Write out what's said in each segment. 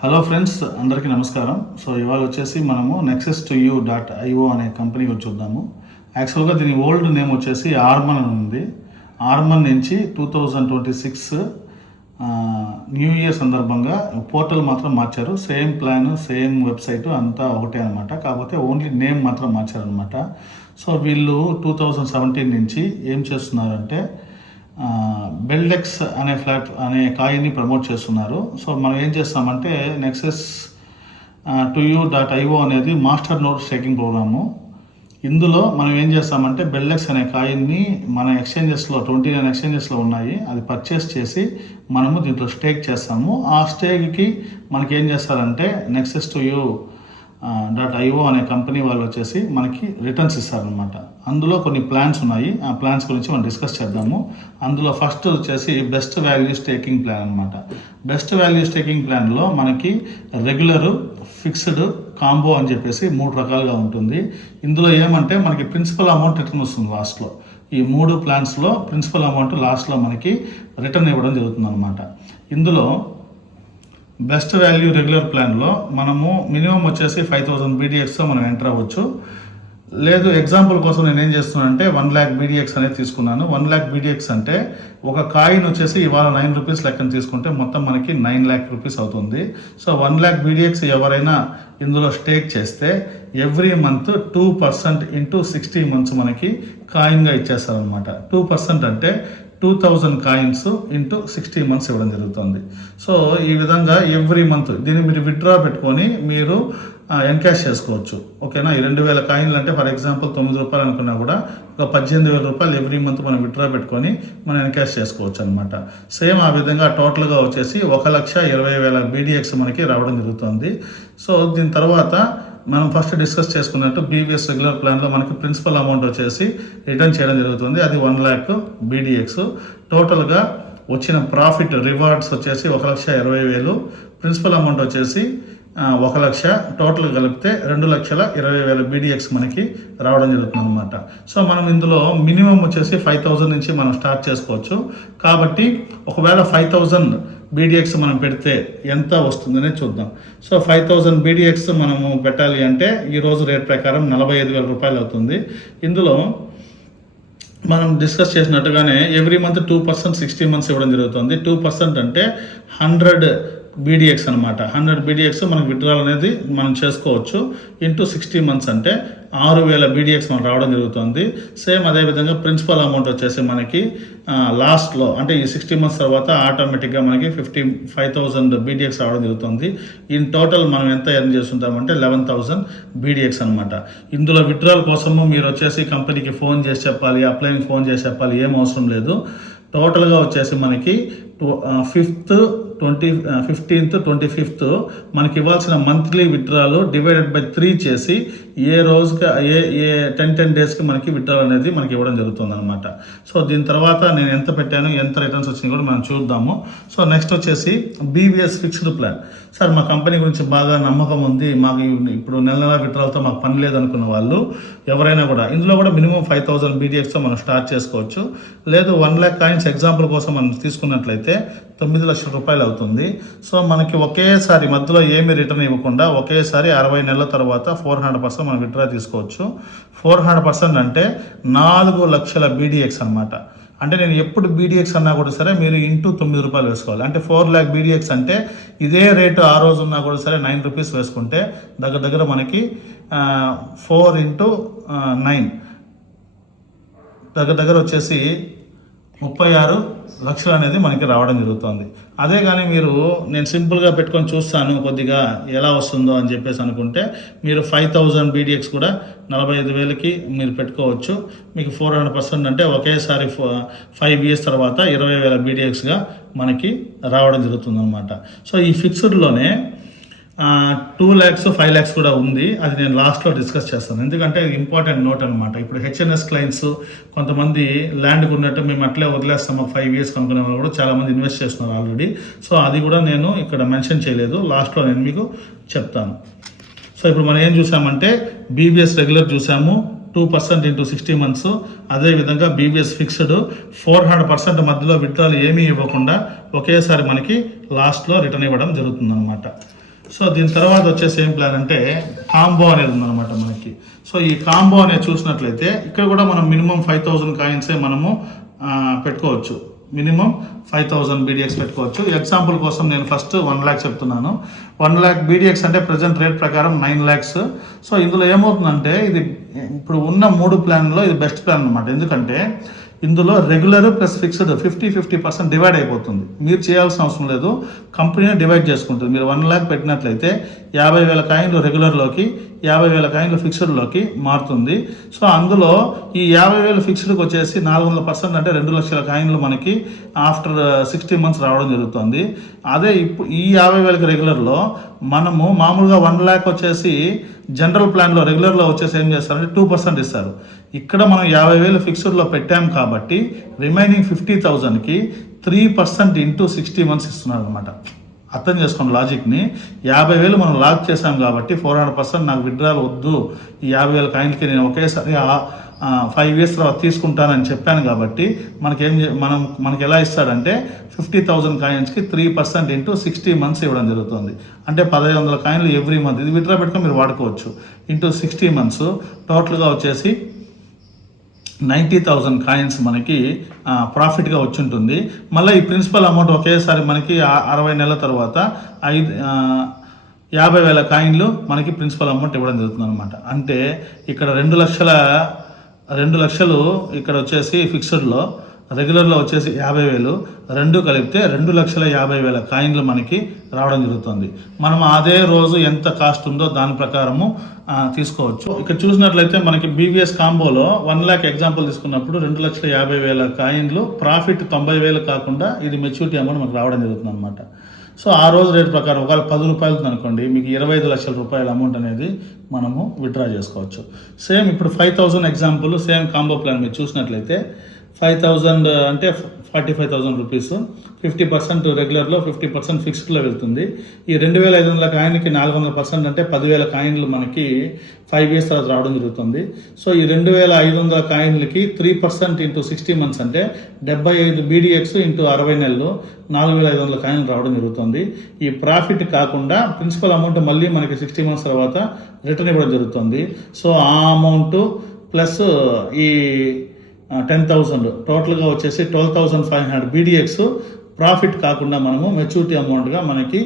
Hello friends, అందరికీ నమస్కారం. So ఇవాళ వచ్చేసి మనము nexus2u.io అనే కంపెనీ గురించి చూద్దాము. యాక్చువల్గా దీని ఓల్డ్ నేమ్ వచ్చేసి ఆర్మన్ అని ఉంది. ఆర్మన్ నుంచి 2026 న్యూ ఇయర్ సందర్భంగా పోర్టల్ మాత్రం మార్చారు. సేమ్ ప్లాన్, సేమ్ వెబ్సైట్ అంతా ఒకటే అనమాట. కాకపోతే ఓన్లీ నేమ్ మాత్రం మార్చారనమాట. సో వీళ్ళు 2017 నుంచి ఏం చేస్తున్నారంటే బెల్డెక్స్ అనే కాయిన్ని ప్రమోట్ చేస్తున్నారు. సో మనం ఏం చేస్తామంటే nexus2u.io అనేది మాస్టర్ నోడ్ స్టేకింగ్ ప్రోగ్రాము. ఇందులో మనం ఏం చేస్తామంటే బెల్డెక్స్ అనే కాయిన్ని మన ఎక్స్చేంజెస్లో 29 ఎక్స్చేంజెస్లో ఉన్నాయి, అది పర్చేస్ చేసి మనము దీంట్లో స్టేక్ చేస్తాము. ఆ స్టేక్కి మనకి ఏం చేస్తారంటే nexus2u.io అనే కంపెనీ వాళ్ళు వచ్చేసి మనకి రిటర్న్స్ ఇస్తారనమాట. అందులో కొన్ని ప్లాన్స్ ఉన్నాయి. ఆ ప్లాన్స్ గురించి మనం డిస్కస్ చేద్దాము. అందులో ఫస్ట్ వచ్చేసి బెస్ట్ వాల్యూ స్టేకింగ్ ప్లాన్ అనమాట. బెస్ట్ వాల్యూ స్టేకింగ్ ప్లాన్లో మనకి రెగ్యులర్, ఫిక్స్డ్, కాంబో అని చెప్పేసి 3 రకాలుగా ఉంటుంది. ఇందులో ఏమంటే మనకి ప్రిన్సిపల్ అమౌంట్ రిటర్న్ వస్తుంది లాస్ట్లో. ఈ 3 ప్లాన్స్లో ప్రిన్సిపల్ అమౌంట్ లాస్ట్లో మనకి రిటర్న్ ఇవ్వడం జరుగుతుంది అనమాట. ఇందులో బెస్ట్ వాల్యూ రెగ్యులర్ ప్లాన్లో మనము మినిమం వచ్చేసి 5000 BDXతో మనం ఎంటర్ అవ్వచ్చు. లేదు, ఎగ్జాంపుల్ కోసం నేను ఏం చేస్తున్నానంటే 1 lakh BDX అనేది తీసుకున్నాను. 1 lakh BDX అంటే ఒక కాయిన్ వచ్చేసి ఇవాళ 9 రూపీస్ లెక్కన తీసుకుంటే మొత్తం మనకి 9 lakh రూపీస్ అవుతుంది. సో 1 lakh BDX ఎవరైనా ఇందులో స్టేక్ చేస్తే ఎవ్రీ మంత్ 2% ఇంటూ 60 months మనకి కాయిన్గా ఇచ్చేస్తారనమాట. 2% అంటే 2000 కాయిన్స్ ఇంటూ 60 months ఇవ్వడం జరుగుతుంది. సో ఈ విధంగా ఎవ్రీ మంత్ దీన్ని మీరు విత్డ్రా పెట్టుకొని మీరు ఎన్కాష్ చేసుకోవచ్చు. ఓకేనా, ఈ 2000 కాయిన్లు అంటే ఫర్ ఎగ్జాంపుల్ 9 రూపాయలు అనుకున్నా కూడా ఒక 18,000 రూపాయలు ఎవ్రీ మంత్ మనం విత్డ్రా పెట్టుకొని మనం ఎన్కాష్ చేసుకోవచ్చు అనమాట. సేమ్ ఆ విధంగా టోటల్గా వచ్చేసి 1,20,000 BDX మనకి రావడం జరుగుతుంది. సో దీని తర్వాత మనం ఫస్ట్ డిస్కస్ చేసుకున్నట్టు బీవీఎస్ రెగ్యులర్ ప్లాన్లో మనకి ప్రిన్సిపల్ అమౌంట్ వచ్చేసి రిటర్న్ చేయడం జరుగుతుంది. అది 1 lakh BDX. టోటల్గా వచ్చిన ప్రాఫిట్ రివార్డ్స్ వచ్చేసి 1,20,000, ప్రిన్సిపల్ అమౌంట్ వచ్చేసి 1 lakh, టోటల్ కలిపితే 2,20,000 BDX మనకి రావడం జరుగుతుంది అనమాట. సో మనం ఇందులో మినిమం వచ్చేసి 5,000 నుంచి మనం స్టార్ట్ చేసుకోవచ్చు. కాబట్టి ఒకవేళ 5,000 BDX మనం పెడితే ఎంత వస్తుందనే చూద్దాం. సో 5,000 BDX మనము పెట్టాలి అంటే ఈరోజు రేట్ ప్రకారం 45,000 రూపాయలు అవుతుంది. ఇందులో మనం డిస్కస్ చేసినట్టుగానే ఎవ్రీ మంత్ 2% 60 months ఇవ్వడం జరుగుతుంది. 2% అంటే 100 BDX అనమాట. 100 BDX మనకు విత్డ్రాల్ అనేది మనం చేసుకోవచ్చు. ఇంటూ 60 months అంటే 6,000 BDX మనం రావడం జరుగుతుంది. సేమ్ అదేవిధంగా ప్రిన్సిపల్ అమౌంట్ వచ్చేసి మనకి లాస్ట్లో అంటే ఈ 60 months తర్వాత ఆటోమేటిక్గా మనకి 55,000 BDX రావడం జరుగుతుంది. ఇన్ టోటల్ మనం ఎంత ఎర్న్ చేస్తుంటామంటే 11,000 BDX అనమాట. ఇందులో విత్డ్రాల్ కోసము మీరు వచ్చేసి కంపెనీకి ఫోన్ చేసి చెప్పాలి, అప్లైన్కి ఫోన్ చేసి చెప్పాలి, ఏం అవసరం లేదు. టోటల్గా వచ్చేసి మనకి 15th 25th మనకి ఇవ్వాల్సిన మంత్లీ విత్డ్రాలు డివైడెడ్ బై 3 చేసి ఏ రోజుకి ఏ 10 డేస్కి మనకి విత్డ్రాల్ అనేది మనకి ఇవ్వడం జరుగుతుంది అనమాట. సో దీని తర్వాత నేను ఎంత పెట్టాను, ఎంత రిటర్న్స్ వచ్చినాయి కూడా మనం చూద్దాము. సో నెక్స్ట్ వచ్చేసి బీవీఎస్ ఫిక్స్డ్ ప్లాన్. సార్ మా కంపెనీ గురించి బాగా నమ్మకం ఉంది, మాకు ఇప్పుడు నెల విత్డ్రాల్తో మాకు పని లేదనుకున్న వాళ్ళు ఎవరైనా కూడా ఇందులో కూడా మినిమం 5,000 BDXతో మనం స్టార్ట్ చేసుకోవచ్చు. లేదు 1 lakh కాయిన్స్ ఎగ్జాంపుల్ కోసం మనం తీసుకున్నట్లయితే 9 లక్షల రూపాయలు అవుతుంది. సో మనకి ఒకేసారి మధ్యలో ఏమి రిటర్న్ ఇవ్వకుండా ఒకేసారి 60 నెలల తర్వాత 400% మనం విత్డ్రా తీసుకోవచ్చు. 400% అంటే 4 లక్షల BDX అనమాట. అంటే నేను ఎప్పుడు BDX అన్నా కూడా సరే మీరు ఇంటూ 9 రూపాయలు వేసుకోవాలి. అంటే 4 lakh BDX అంటే ఇదే రేటు ఆ రోజు ఉన్నా కూడా సరే 9 రూపీస్ వేసుకుంటే దగ్గర మనకి 4 into 9 దగ్గర వచ్చేసి 36 లక్షలు అనేది మనకి రావడం జరుగుతుంది. అదే కానీ మీరు నేను సింపుల్గా పెట్టుకొని చూస్తాను కొద్దిగా ఎలా వస్తుందో అని చెప్పేసి అనుకుంటే మీరు 5,000 BDX కూడా 45,000కి మీరు పెట్టుకోవచ్చు. మీకు 400% అంటే ఒకేసారి 5 years తర్వాత 20,000 BDXగా మనకి రావడం జరుగుతుంది అనమాట. సో ఈ ఫిక్స్డ్లోనే 2 lakhs 5 lakhs కూడా ఉంది. అది నేను లాస్ట్లో డిస్కస్ చేస్తాను, ఎందుకంటే ఇంపార్టెంట్ నోట్ అనమాట. ఇప్పుడు హెచ్ఎన్ఎస్ క్లయింట్స్ కొంతమంది ల్యాండ్కి ఉన్నట్టు మేము అట్లే వదిలేస్తాము 5 years అనుకునే వాళ్ళు కూడా చాలామంది ఇన్వెస్ట్ చేస్తున్నారు ఆల్రెడీ. సో అది కూడా నేను ఇక్కడ మెన్షన్ చేయలేదు, లాస్ట్లో నేను మీకు చెప్తాను. సో ఇప్పుడు మనం ఏం చూసామంటే బీవీఎస్ రెగ్యులర్ చూసాము, 2% ఇంటూ 60 months. అదేవిధంగా బీవీఎస్ ఫిక్స్డ్ 400% మధ్యలో విత్డ్రాల్ ఏమీ ఇవ్వకుండా ఒకేసారి మనకి లాస్ట్లో రిటర్న్ ఇవ్వడం జరుగుతుంది అనమాట. సో దీని తర్వాత వచ్చేసి ఏం ప్లాన్ అంటే కాంబో అనేది ఉందన్నమాట మనకి. సో ఈ కాంబో అనేది చూసినట్లయితే ఇక్కడ కూడా మనం మినిమం 5000 కాయిన్సే మనము పెట్టుకోవచ్చు. మినిమం 5000 BDX పెట్టుకోవచ్చు. ఎగ్జాంపుల్ కోసం నేను ఫస్ట్ 1 lakh చెప్తున్నాను. 1 lakh BDX అంటే ప్రజెంట్ రేట్ ప్రకారం 9 lakhs. సో ఇందులో ఏమవుతుందంటే ఇది ఇప్పుడు ఉన్న 3 ప్లాన్లో ఇది బెస్ట్ ప్లాన్ అనమాట. ఎందుకంటే ఇందులో రెగ్యులర్ ప్లస్ ఫిక్స్డ్ 50% డివైడ్ అయిపోతుంది. మీరు చేయాల్సిన అవసరం లేదు, కంపెనీ డివైడ్ చేసుకుంటుంది. మీరు 1 lakh పెట్టినట్లయితే 50,000 కాయిన్లు రెగ్యులర్లోకి, 50,000 కాయిన్లు ఫిక్స్డ్లోకి మారుతుంది. సో అందులో ఈ 50,000 ఫిక్స్డ్కి వచ్చేసి 400% అంటే 2 లక్షల కాయిన్లు మనకి ఆఫ్టర్ 60 months రావడం జరుగుతుంది. అదే ఇప్పుడు ఈ 50,000కి రెగ్యులర్లో మనము మామూలుగా 1 lakh వచ్చేసి జనరల్ ప్లాన్లో రెగ్యులర్లో వచ్చేసి ఏం చేస్తారంటే 2% ఇస్తారు. ఇక్కడ మనం 50,000 ఫిక్స్డ్లో పెట్టాం కాబట్టి రిమైనింగ్ 50,000కి 3% ఇంటూ 60 months ఇస్తున్నారు అనమాట. అర్థం చేసుకోండి లాజిక్ని. 50,000 మనం లాక్ చేసాం కాబట్టి 400% నాకు విత్డ్రాల్ వద్దు, ఈ 50,000 కాయిన్కి నేను ఒకేసారి 5 years తర్వాత తీసుకుంటానని చెప్పాను కాబట్టి మనకి ఎలా ఇస్తాడంటే 50,000 కాయిన్స్కి 3% ఇంటూ 60 months ఇవ్వడం జరుగుతుంది. అంటే 1,500 కాయిన్లు ఎవ్రీ మంత్ ఇది విత్డ్రా పెట్టుకొని మీరు వాడుకోవచ్చు. ఇంటూ 60 months టోటల్గా వచ్చేసి 90,000 కాయిన్స్ మనకి ప్రాఫిట్గా వచ్చి ఉంటుంది. మళ్ళీ ఈ ప్రిన్సిపల్ అమౌంట్ ఒకేసారి మనకి 60 నెలల తర్వాత 50,000 కాయిన్లు మనకి ప్రిన్సిపల్ అమౌంట్ ఇవ్వడం జరుగుతుంది అనమాట. అంటే ఇక్కడ 2 లక్షలు ఇక్కడ వచ్చేసి ఫిక్స్డ్లో, రెగ్యులర్లో వచ్చేసి 50,000, రెండు కలిపితే 2,50,000 కాయిన్లు మనకి రావడం జరుగుతుంది. మనం అదే రోజు ఎంత కాస్ట్ ఉందో దాని ప్రకారము తీసుకోవచ్చు. ఇక్కడ చూసినట్లయితే మనకి BVS కాంబోలో 1 lakh ఎగ్జాంపుల్ తీసుకున్నప్పుడు 2,50,000 కాయిన్లు ప్రాఫిట్ 90,000 కాకుండా ఇది మెచ్యూరిటీ అమౌంట్ మనకు రావడం జరుగుతుంది అనమాట. సో ఆ రోజు రేట్ ప్రకారం ఒకవేళ 10 రూపాయలు అనుకోండి, మీకు 25 లక్షల రూపాయల అమౌంట్ అనేది మనము విత్డ్రా చేసుకోవచ్చు. సేమ్ ఇప్పుడు 5,000 ఎగ్జాంపుల్ సేమ్ కాంబో ప్లాన్ మీరు చూసినట్లయితే 5,000 అంటే 45,000 రూపీస్, 50% రెగ్యులర్లో 50% ఫిక్స్డ్లో వెళ్తుంది. ఈ 2,500 కాయిన్కి 400% అంటే 10,000 కాయిన్లు మనకి 5 years తర్వాత రావడం జరుగుతుంది. సో ఈ 2,500 కాయిన్లకి 3% ఇంటూ 60 months అంటే 75 BDX ఇంటూ 60 నెలలు 4,500 కాయిన్లు రావడం జరుగుతుంది. ఈ ప్రాఫిట్ కాకుండా ప్రిన్సిపల్ అమౌంట్ మళ్ళీ మనకి 60 months తర్వాత రిటర్న్ ఇవ్వడం జరుగుతుంది. సో ఆ అమౌంట్ ప్లస్ ఈ 10,000 టోటల్గా వచ్చేసి 12,500 BDX ప్రాఫిట్ కాకుండా మనము మెచ్యూరిటీ అమౌంట్గా మనకి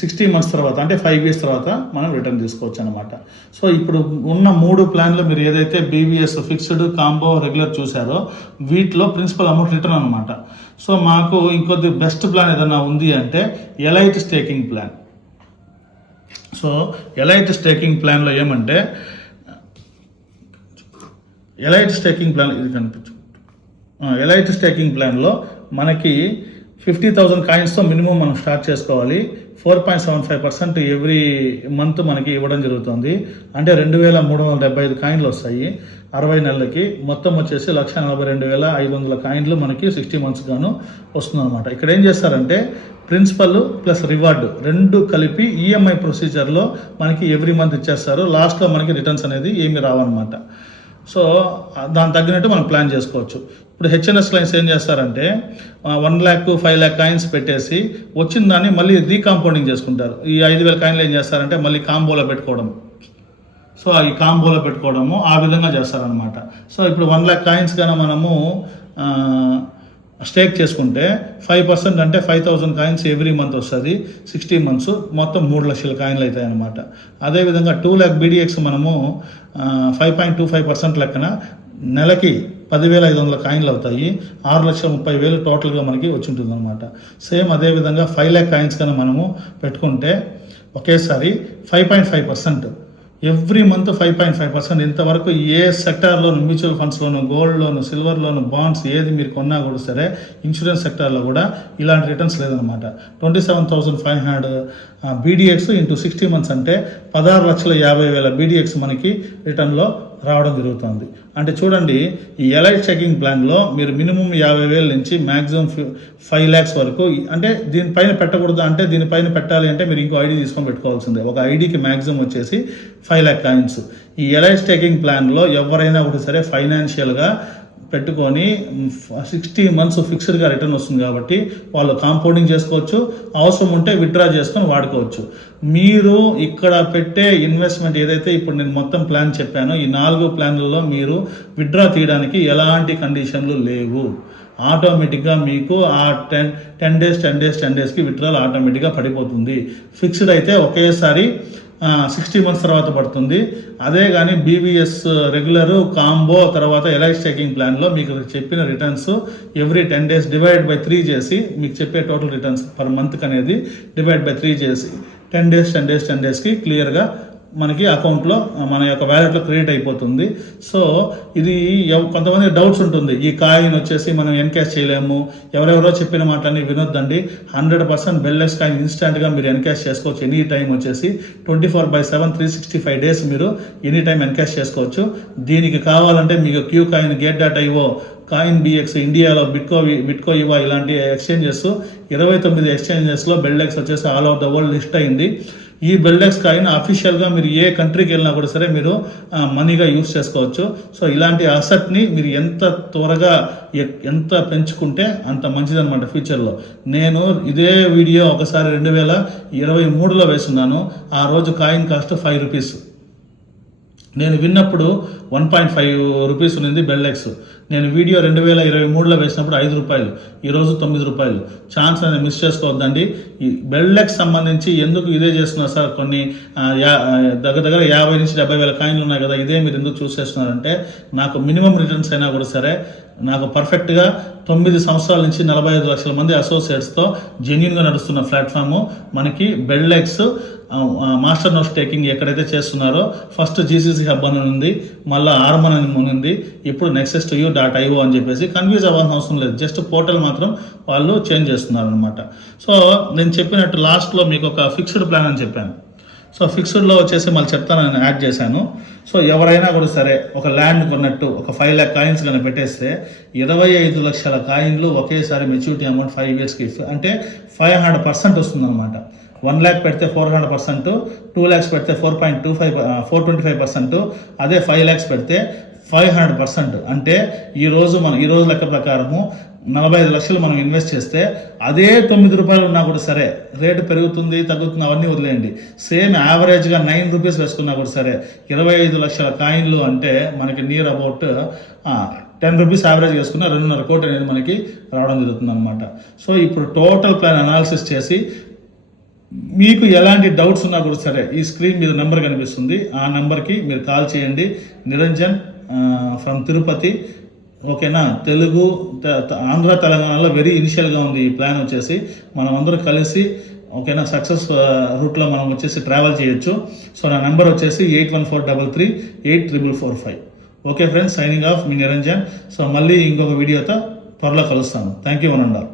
60 months తర్వాత అంటే 5 years తర్వాత మనం రిటర్న్ తీసుకోవచ్చు అనమాట. సో ఇప్పుడు ఉన్న 3 ప్లాన్లు మీరు ఏదైతే BVS ఫిక్స్డ్, కాంబో, రెగ్యులర్ చూసారో వీటిలో ప్రిన్సిపల్ అమౌంట్ రిటర్న్ అనమాట. సో మాకు ఇంకొద్ది బెస్ట్ ప్లాన్ ఏదైనా ఉంది అంటే elite staking plan. So elite staking ప్లాన్లో ఏమంటే ఎలైట్ స్టేకింగ్ ప్లాన్ ఇది ఎలైట్ స్టేకింగ్ ప్లాన్లో మనకి 50,000 కాయిన్స్తో మినిమం మనం స్టార్ట్ చేసుకోవాలి. 4.75% ఎవ్రీ మంత్ మనకి ఇవ్వడం జరుగుతుంది. అంటే 2,375 కాయిన్లు వస్తాయి 60 నెలలకి. మొత్తం వచ్చేసి 1,42,500 కాయిన్లు మనకి 60 months గాను వస్తుందన్నమాట. ఇక్కడ ఏం చేస్తారంటే ప్రిన్సిపల్ ప్లస్ రివార్డు రెండు కలిపి EMI ప్రొసీజర్లో మనకి ఎవ్రీ మంత్ ఇచ్చేస్తారు. లాస్ట్లో మనకి రిటర్న్స్ అనేది ఏమి రావన్నమాట. సో దాని తగ్గినట్టు మనం ప్లాన్ చేసుకోవచ్చు. ఇప్పుడు HNS లైన్స్ ఏం చేస్తారంటే 1 lakh 5 lakh కాయిన్స్ పెట్టేసి వచ్చిన దాన్ని మళ్ళీ రీకాంపౌండింగ్ చేసుకుంటారు. ఈ 5,000 కాయిన్లు ఏం చేస్తారంటే మళ్ళీ కాంబోలో పెట్టుకోవడం. సో ఈ కాంబోలో పెట్టుకోవడము ఆ విధంగా చేస్తారనమాట. సో ఇప్పుడు 1 lakh కాయిన్స్ కన్నా మనము స్టేక్ చేసుకుంటే 5% అంటే 5,000 కాయిన్స్ ఎవ్రీ మంత్ వస్తుంది. 60 months మొత్తం 3 లక్షల కాయిన్లు అవుతాయి అన్నమాట. అదేవిధంగా 2 lakh BDX మనము 5.25% లెక్కన నెలకి 10,500 కాయిన్లు అవుతాయి. 6,30,000 టోటల్గా మనకి వచ్చి ఉంటుంది అనమాట. సేమ్ అదేవిధంగా 5 lakh కాయిన్స్ కన్నా మనము పెట్టుకుంటే ఒకేసారి 5.5% ఎవ్రీ మంత్ 5.5%. ఇంతవరకు ఏ సెక్టార్లోను, మ్యూచువల్ ఫండ్స్లోను, గోల్డ్లోను, సిల్వర్లోను, బాండ్స్ ఏది మీరు కొన్నా కూడా సరే ఇన్సూరెన్స్ సెక్టార్లో కూడా ఇలాంటి రిటర్న్స్ లేదనమాట. 27,500 BDX ఇంటూ 60 months అంటే 16,50,000 BDX మనకి రిటర్న్లో రావడం జరుగుతుంది. అంటే చూడండి, ఈ ఎలైట్ చెకింగ్ ప్లాన్లో మీరు మినిమం 50,000 నుంచి మ్యాక్సిమం 5 lakhs వరకు, అంటే దీనిపైన పెట్టకూడదు, అంటే దీనిపైన పెట్టాలి అంటే మీరు ఇంకో ఐడి తీసుకొని పెట్టుకోవాల్సిందే. ఒక ఐడికి మ్యాక్సిమం వచ్చేసి 5 lakh కాయిన్స్. ఈ ఎలైట్ స్టేకింగ్ ప్లాన్లో ఎవరైనా ఒకటి సరే ఫైనాన్షియల్గా పెట్టుకొని 60 months ఫిక్స్డ్గా రిటర్న్ వస్తుంది కాబట్టి వాళ్ళు కాంపౌండింగ్ చేసుకోవచ్చు, అవసరం ఉంటే విత్డ్రా చేసుకొని వాడుకోవచ్చు. మీరు ఇక్కడ పెట్టే ఇన్వెస్ట్మెంట్ ఏదైతే ఇప్పుడు నేను మొత్తం ప్లాన్ చెప్పానో ఈ 4 ప్లాన్లలో మీరు విత్డ్రా తీయడానికి ఎలాంటి కండిషన్లు లేవు. ఆటోమేటిక్గా మీకు ఆ 10 డేస్కి విత్డ్రాల్ ఆటోమేటిక్గా పడిపోతుంది. ఫిక్స్డ్ అయితే ఒకేసారి 60 months తర్వాత పడుతుంది. అదే కానీ బీవీఎస్ రెగ్యులర్ కాంబో తర్వాత ఎల్ఐసి స్టేకింగ్ ప్లాన్లో మీకు చెప్పిన returns every 10 days divide by 3 చేసి మీకు చెప్పే టోటల్ రిటర్న్స్ పర్ మంత్కి అనేది డివైడ్ బై 3 చేసి 10 డేస్కి క్లియర్గా మనకి అకౌంట్లో మన యొక్క వ్యాలెట్లో క్రెడిట్ అయిపోతుంది. సో ఇది కొంతమంది డౌట్స్ ఉంటుంది, ఈ కాయిన్ వచ్చేసి మనం ఎన్కాష్ చేయలేము, ఎవరెవరో చెప్పిన మాటలన్నీ వినొద్దండి. 100% బెల్లెక్స్ కాయిన్ ఇన్స్టాంట్గా మీరు ఎన్కాష్ చేసుకోవచ్చు. ఎనీ టైం వచ్చేసి 24/7 365 days మీరు ఎనీ టైం ఎన్కాష్ చేసుకోవచ్చు. దీనికి కావాలంటే మీకు queue coin Gate.io coin bx ఇండియాలో బిట్కో ఇవా ఇలాంటి ఎక్స్చేంజెస్ 29 ఎక్స్చేంజెస్లో బెల్లెక్స్ వచ్చేసి all over the world list అయింది. ఈ బెల్లెక్స్ కాయిన్ అఫీషియల్గా మీరు ఏ కంట్రీకి వెళ్ళినా కూడా సరే మీరు మనీగా యూస్ చేసుకోవచ్చు. సో ఇలాంటి అసెట్ని మీరు ఎంత త్వరగా ఎంత పెంచుకుంటే అంత మంచిదన్నమాట ఫ్యూచర్లో. నేను ఇదే వీడియో ఒకసారి 2023లో వేస్తున్నాను. ఆ రోజు కాయిన్ కాస్ట్ 5 rupees. నేను విన్నప్పుడు 1.5 rupees ఉన్నది బెల్లెక్స్. నేను వీడియో 2023లో వేసినప్పుడు 5 రూపాయలు, ఈరోజు 9 రూపాయలు. ఛాన్స్ అనేది మిస్ చేసుకోవద్దండి. ఈ బెల్లెక్స్ సంబంధించి ఎందుకు ఇదే చేస్తున్నారు సార్, కొన్ని దగ్గర 50 నుంచి 70 వేల కాయిన్లు ఉన్నాయి కదా, ఇదే మీరు ఎందుకు చూస్ చేస్తున్నారంటే నాకు మినిమం రిటర్న్స్ అయినా కూడా సరే నాకు పర్ఫెక్ట్గా 9 సంవత్సరాల నుంచి 45 లక్షల మంది అసోసియేట్స్తో జెన్యున్గా నడుస్తున్న ప్లాట్ఫాము మనకి బెల్లెక్స్ మాస్టర్ నోట్ స్టేకింగ్ ఎక్కడైతే చేస్తున్నారో ఫస్ట్ జీసీసీ హబ్ అని ఉంది, మళ్ళీ ఆర్మన్ అని ఉంది, ఇప్పుడు nexus2u.io అని చెప్పేసి కన్ఫ్యూజ్ అవ్వాల్సిన అవసరం లేదు. జస్ట్ పోర్టల్ మాత్రం వాళ్ళు చేంజ్ చేస్తున్నారు అనమాట. సో నేను చెప్పినట్టు లాస్ట్లో మీకు ఒక ఫిక్స్డ్ ప్లాన్ అని చెప్పాను. సో ఫిక్స్డ్లో వచ్చేసి మళ్ళీ చెప్తానని యాడ్ చేశాను. సో ఎవరైనా కూడా సరే ఒక ల్యాండ్ కొన్నట్టు ఒక 5 lakh కాయిన్స్ కన్నా పెట్టేస్తే 25 లక్షల కాయిన్లు ఒకేసారి మెచ్యూరిటీ అమౌంట్ 5 yearsకి అంటే 500% వస్తుంది అనమాట. 1 lakh పెడితే 400%, 2 lakhs పెడితే 425%, అదే 5 lakhs పెడితే 500%. అంటే ఈ రోజు లెక్క ప్రకారము 45 లక్షలు మనం ఇన్వెస్ట్ చేస్తే అదే 9 రూపాయలు ఉన్నా కూడా సరే, రేటు పెరుగుతుంది తగ్గుతుంది అవన్నీ వదిలేయండి, సేమ్ యావరేజ్గా 9 rupees వేసుకున్నా కూడా సరే 25 లక్షల కాయిన్లు అంటే మనకి నియర్ అబౌట్ 10 rupees యావరేజ్ వేసుకున్న 2.5 కోటి అనేది మనకి రావడం జరుగుతుంది అనమాట. సో ఇప్పుడు టోటల్ ప్లాన్ అనాలిసిస్ చేసి మీకు ఎలాంటి డౌట్స్ ఉన్నా కూడా సరే ఈ స్క్రీన్ మీద నెంబర్ కనిపిస్తుంది, ఆ నెంబర్కి మీరు కాల్ చేయండి. నిరంజన్ ఫ్రమ్ తిరుపతి. ఓకేనా, తెలుగు ఆంధ్ర తెలంగాణలో వెరీ ఇనిషియల్గా ఉంది ఈ ప్లాన్ వచ్చేసి. మనం అందరూ కలిసి ఓకేనా సక్సెస్ రూట్లో మనం వచ్చేసి ట్రావెల్ చేయొచ్చు. సో నా నెంబర్ వచ్చేసి 8143384445. ఓకే ఫ్రెండ్స్, సైనింగ్ ఆఫ్ మీ నిరంజన్. సో మళ్ళీ ఇంకొక వీడియోతో త్వరలో కలుస్తాను. Thank you one and all.